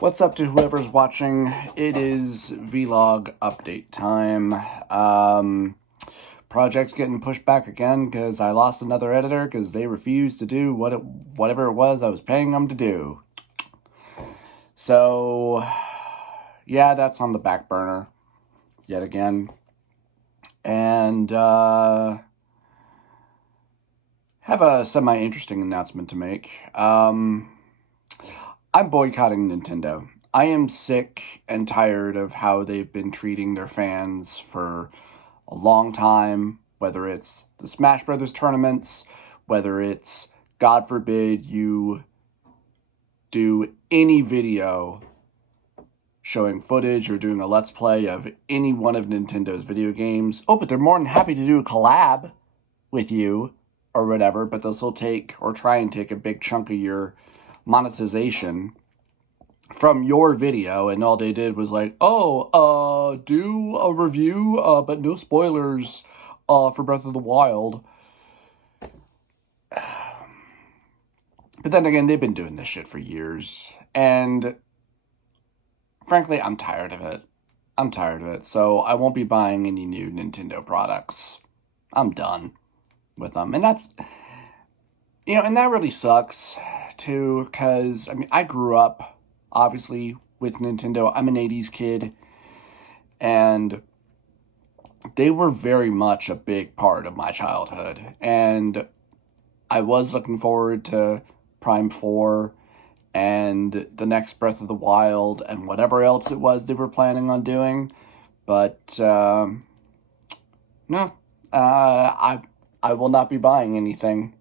What's up to whoever's watching? It is vlog update time. Project's getting pushed back again because I lost another editor because they refused to do whatever it was I was paying them to do. So, yeah, that's on the back burner yet again. And have a semi-interesting announcement to make. I'm boycotting Nintendo. I am sick and tired of how they've been treating their fans for a long time, whether it's the Smash Brothers tournaments, whether it's, God forbid, you do any video showing footage or doing a Let's Play of any one of Nintendo's video games. Oh, but they're more than happy to do a collab with you or whatever, but they'll still take or try and take a big chunk of your monetization from your video, and all they did was like, do a review, but no spoilers for Breath of the Wild. But then again, they've been doing this shit for years, and frankly, I'm tired of it. So I won't be buying any new Nintendo products. I'm done with them. And that's, and that really sucks too, because, I grew up, obviously, with Nintendo. I'm an 80s kid, and they were very much a big part of my childhood. And I was looking forward to Prime 4 and the next Breath of the Wild and whatever else it was they were planning on doing. But, no, I will not be buying anything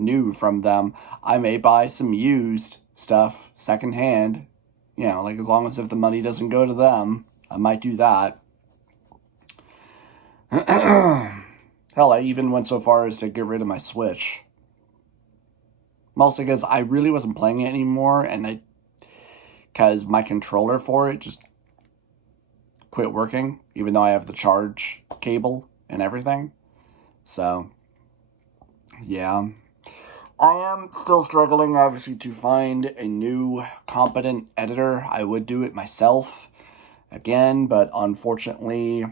new from them. I may buy some used stuff secondhand, like as long as if the money doesn't go to them, I might do that. Hell, I even went so far as to get rid of my Switch. Mostly because I really wasn't playing it anymore, and because my controller for it just quit working, even though I have the charge cable and everything. So, yeah. I am still struggling, obviously, to find a new competent editor. I would do it myself again, but unfortunately,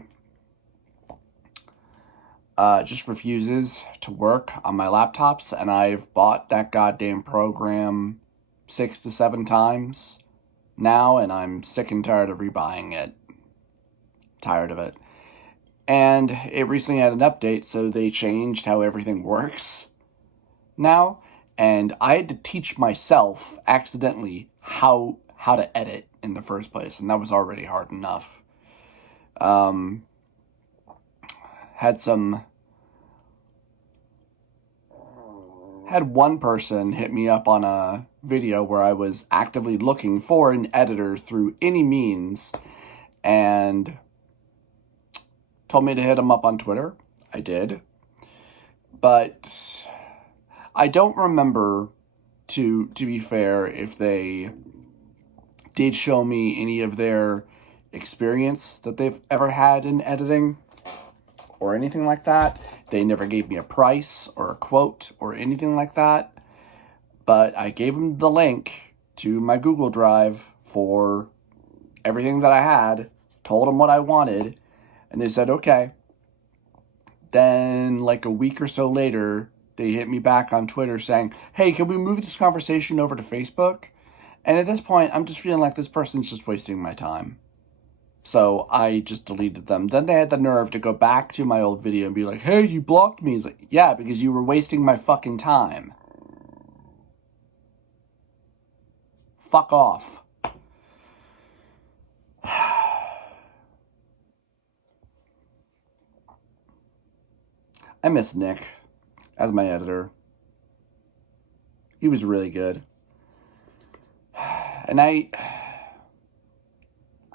just refuses to work on my laptops, and I've bought that goddamn program 6 to 7 times now, and I'm sick and tired of rebuying it. Tired of it. And it recently had an update, so they changed how everything works now, and I had to teach myself accidentally how to edit in the first place, and that was already hard enough. Had one person hit me up on a video where I was actively looking for an editor through any means, and told me to hit him up on Twitter. I did, but I don't remember, to be fair, if they did show me any of their experience that they've ever had in editing or anything like that. They never gave me a price or a quote or anything like that. But I gave them the link to my Google Drive for everything that I had, told them what I wanted, and they said, okay. Then, like a week or so later, they hit me back on Twitter saying, hey, can we move this conversation over to Facebook? And at this point, I'm just feeling like this person's just wasting my time. So I just deleted them. Then they had the nerve to go back to my old video and be like, hey, you blocked me. It's like, yeah, because you were wasting my fucking time. Fuck off. I miss Nick as my editor. He was really good. And I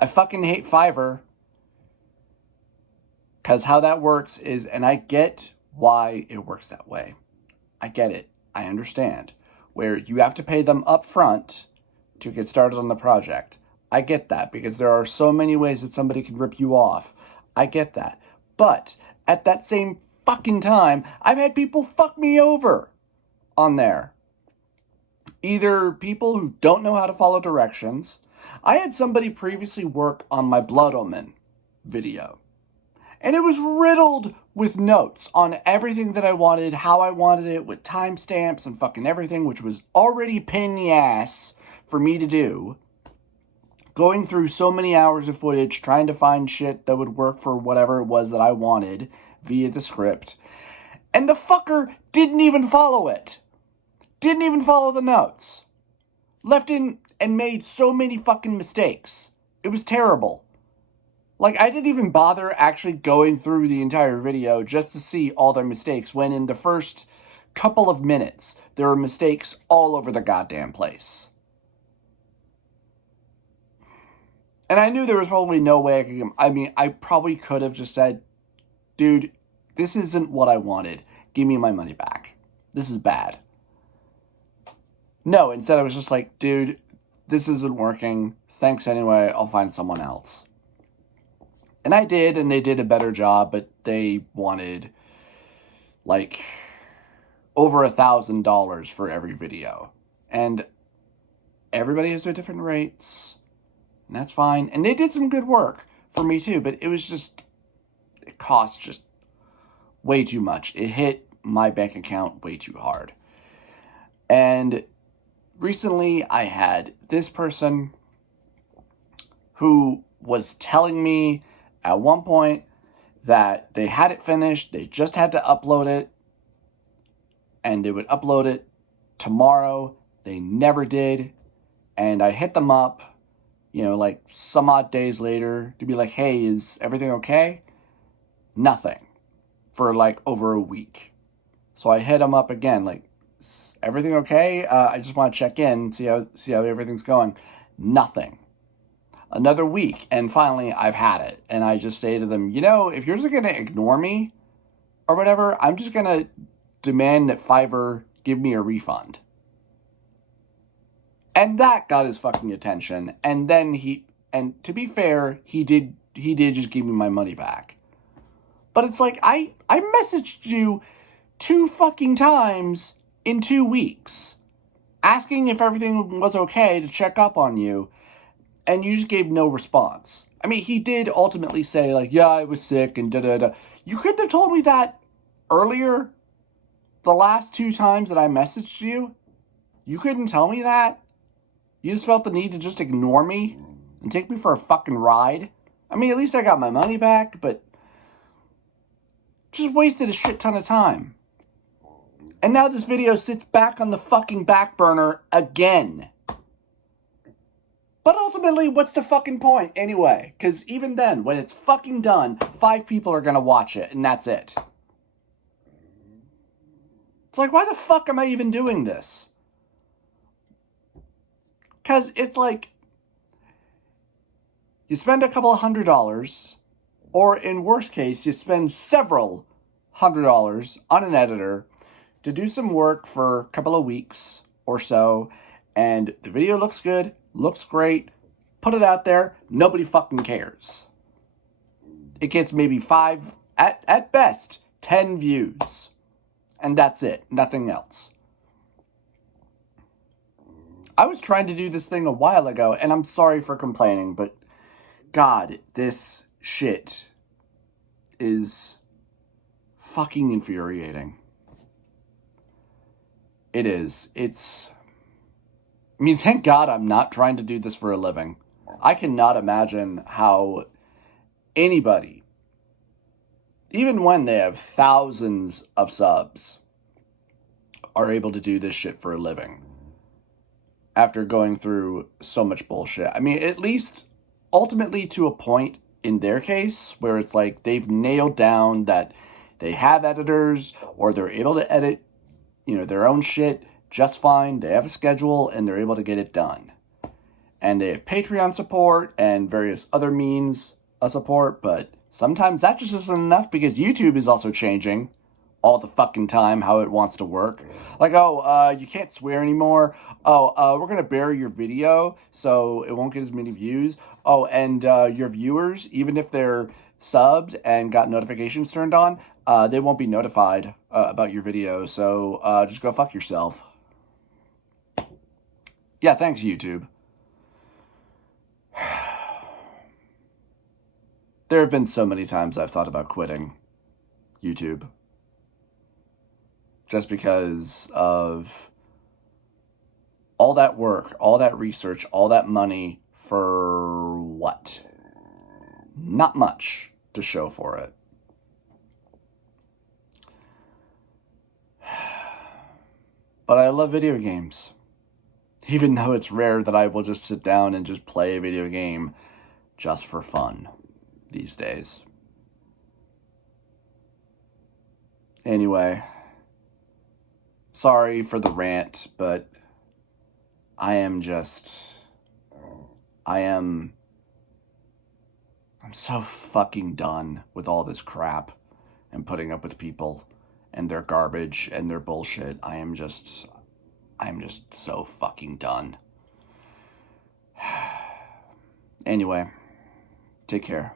fucking hate Fiverr. Because how that works is, and I get why it works that way. I get it. I understand. Where you have to pay them up front to get started on the project. I get that, because there are so many ways that somebody can rip you off. I get that. But at that same fucking time, I've had people fuck me over on there. Either people who don't know how to follow directions. I had somebody previously work on my Blood Omen video, and it was riddled with notes on everything that I wanted, how I wanted it, with timestamps and fucking everything, which was already pain in the ass for me to do. Going through so many hours of footage, trying to find shit that would work for whatever it was that I wanted via the script. And the fucker didn't even follow it. Didn't even follow the notes. Left in and made so many fucking mistakes. It was terrible. Like, I didn't even bother actually going through the entire video just to see all their mistakes, when in the first couple of minutes, there were mistakes all over the goddamn place. And I knew there was probably no way I could... I mean, I probably could have just said, dude, this isn't what I wanted. Give me my money back. This is bad. No, instead I was just like, dude, this isn't working. Thanks anyway, I'll find someone else. And I did, and they did a better job, but they wanted, like, over $1,000 for every video. And everybody has their different rates, and that's fine. And they did some good work for me too, but it was just, it cost just way too much. It hit my bank account way too hard. And recently I had this person who was telling me at one point that they had it finished, they just had to upload it, and they would upload it tomorrow. They never did. And I hit them up, like some odd days later to be like, hey, is everything okay? Nothing. For like over a week. So I hit them up again, like, is everything okay? I just want to check in, see how everything's going. Nothing. Another week, and finally I've had it. And I just say to them, if you're just going to ignore me or whatever, I'm just going to demand that Fiverr give me a refund. And that got his fucking attention. And then and to be fair, he did just give me my money back. But it's like, I messaged you 2 fucking times in 2 weeks, asking if everything was okay to check up on you, and you just gave no response. I mean, he did ultimately say, like, yeah, I was sick and da-da-da. You couldn't have told me that earlier, the last 2 times that I messaged you? You couldn't tell me that? You just felt the need to just ignore me and take me for a fucking ride? I mean, at least I got my money back, but just wasted a shit ton of time. And now this video sits back on the fucking back burner again. But ultimately, what's the fucking point anyway? Because even then, when it's fucking done, 5 people are going to watch it, and that's it. It's like, why the fuck am I even doing this? Because it's like, you spend a couple of $100, or in worst case, you spend several $100s on an editor to do some work for a couple of weeks or so, and the video looks good, looks great, put it out there, nobody fucking cares. It gets maybe 5, at best, 10 views. And that's it, nothing else. I was trying to do this thing a while ago, and I'm sorry for complaining, but God, this shit is fucking infuriating. It is. I mean, thank God I'm not trying to do this for a living. I cannot imagine how anybody, even when they have thousands of subs, are able to do this shit for a living after going through so much bullshit. I mean, at least ultimately to a point in their case where it's like they've nailed down that they have editors or they're able to edit, their own shit just fine. They have a schedule and they're able to get it done. And they have Patreon support and various other means of support, but sometimes that just isn't enough because YouTube is also changing all the fucking time how it wants to work. Like, you can't swear anymore. We're going to bury your video so it won't get as many views. And your viewers, even if they're subbed and got notifications turned on, they won't be notified about your video. So just go fuck yourself. Yeah, thanks, YouTube. There have been so many times I've thought about quitting YouTube. Just because of all that work, all that research, all that money for what? Not much to show for it. But I love video games. Even though it's rare that I will just sit down and just play a video game just for fun these days. Anyway, sorry for the rant, but I'm so fucking done with all this crap and putting up with people and their garbage and their bullshit. I'm just so fucking done. Anyway, take care.